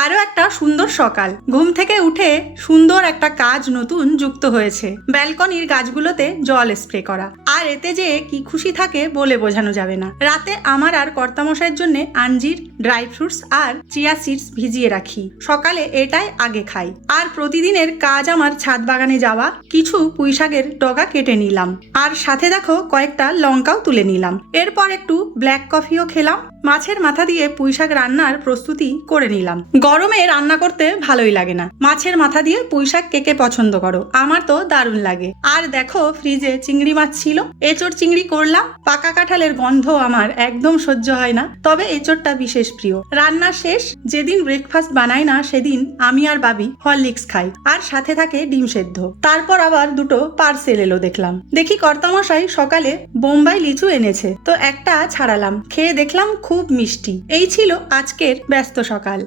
আরও একটা সুন্দর সকাল। ঘুম থেকে উঠে সুন্দর একটা কাজ নতুন যুক্ত হয়েছে। ব্যালকনির গাছগুলোতে জল স্প্রে করা, আর এতে যে কি খুশি থাকে বলে বোঝানো যাবে না। রাতে আমার আর কর্তামশাইয়ের জন্য আঞ্জির, ড্রাই ফ্রুটস আর চিয়া সিডস ভিজিয়ে রাখি। সকালে এটাই আগে খাই। আর প্রতিদিনের কাজ আমার ছাদ বাগানে যাওয়া, কিছু পুঁইশাকের ডগা কেটে নিলাম, আর সাথে দেখো কয়েকটা লঙ্কাও তুলে নিলাম। এরপর একটু ব্ল্যাক কফিও খেলাম। মাছের মাথা দিয়ে পুঁইশাক রান্নার প্রস্তুতি করে নিলাম। গরমে রান্না করতে ভালোই লাগে না। মাছের মাথা দিয়ে পুঁইশাক কে কে পছন্দ করো? আমার তো দারুণ লাগে। আর দেখো ফ্রিজে চিংড়ি মাছ ছিল, এঁচড় চিংড়ি করলাম। পাকা কাঁঠালের গন্ধ আমার একদম সহ্য হয় না, তবে এঁচড়টা বিশেষ প্রিয়। রান্না শেষ। যেদিন ব্রেকফাস্ট বানাই না সেদিন আমি আর বাবি হরলিক্স খাই, আর সাথে থাকে ডিম সেদ্ধ। তারপর আবার দুটো পার্সেল এলো, দেখি কর্তামশাই সকালে বোম্বাই লিচু এনেছে, তো একটা ছাড়ালাম। খেয়ে দেখলাম খুব মিষ্টি। এই ছিল আজকের ব্যস্ত সকাল।